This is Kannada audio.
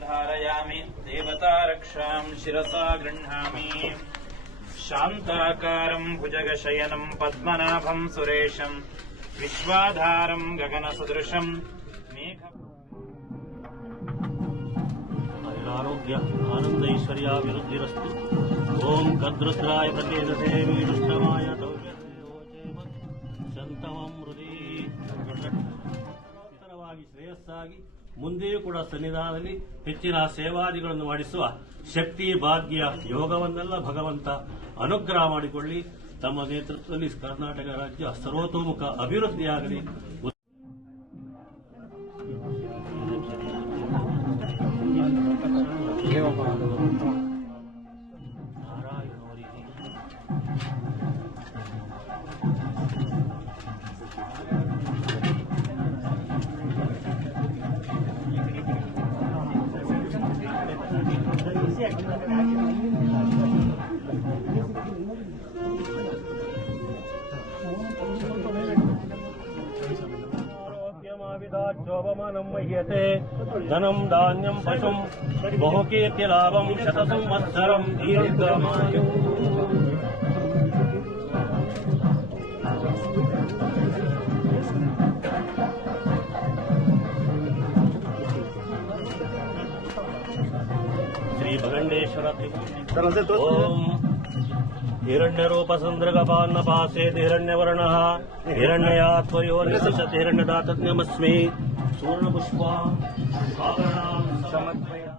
धारयामि देवता रक्षां शिरसा गृह्णामि शान्ताकारं भुजगशयनं पद्मनाभं सुरेशं विश्वाधारं गगनसदृशं मेघ आरोग्य आनंद ऐश्वर्याभिवृद्धिरस्तु। ओं कद्रुद्राय प्रकेदते वीरुष्टमाय ಶಂತಮಂ ಹೃದಯ ನಿರಂತರವಾಗಿ ಶ್ರೇಯಸ್ಸಾಗಿ ಮುಂದೆಯೂ ಕೂಡ ಸನ್ನಿಧಾನದಲ್ಲಿ ಹೆಚ್ಚಿನ ಸೇವಾದಿಗಳನ್ನು ಮಾಡಿಸುವ ಶಕ್ತಿ ಭಾಗ್ಯ ಯೋಗವನ್ನೆಲ್ಲ ಭಗವಂತ ಅನುಗ್ರಹ ಮಾಡಿಕೊಳ್ಳಿ. ತಮ್ಮ ನೇತೃತ್ವದಲ್ಲಿ ಕರ್ನಾಟಕ ರಾಜ್ಯ ಸರ್ವತೋಮುಖ ಅಭಿವೃದ್ಧಿಯಾಗಲಿ. ಮಹ್ಯತೆ ಧನಂ ಧಾನ್ಯಂ ಪಶುಂ ಬಹುಕೀರ್ತಿ ಲಾಭಂ ಶತ ಸಂವತ್ಸರಂ ದೀರ್ಘಮಾಯು. ಶ್ರೀ ಭಗಂಡೇಶ್ವರ ಓಂ ಹಿರಣ್ಯರೂಪ ಸಂದೃಗಪಾನ್ನಪಾಸೇತ್ ಹಿರಣ್ಯವರ್ಣಃ ಹಿರಣ್ಯಯಾತ್ವಯೋ ನಿಶತ್ ಹಿರಣ್ಯದಾತಜ್ಞಮಸ್ಮಿ ಸುವರ್ಣಪುಷ್ಪ ಆಭರಣಾಂ ಸಮರ್ಪಯಾಮಿ.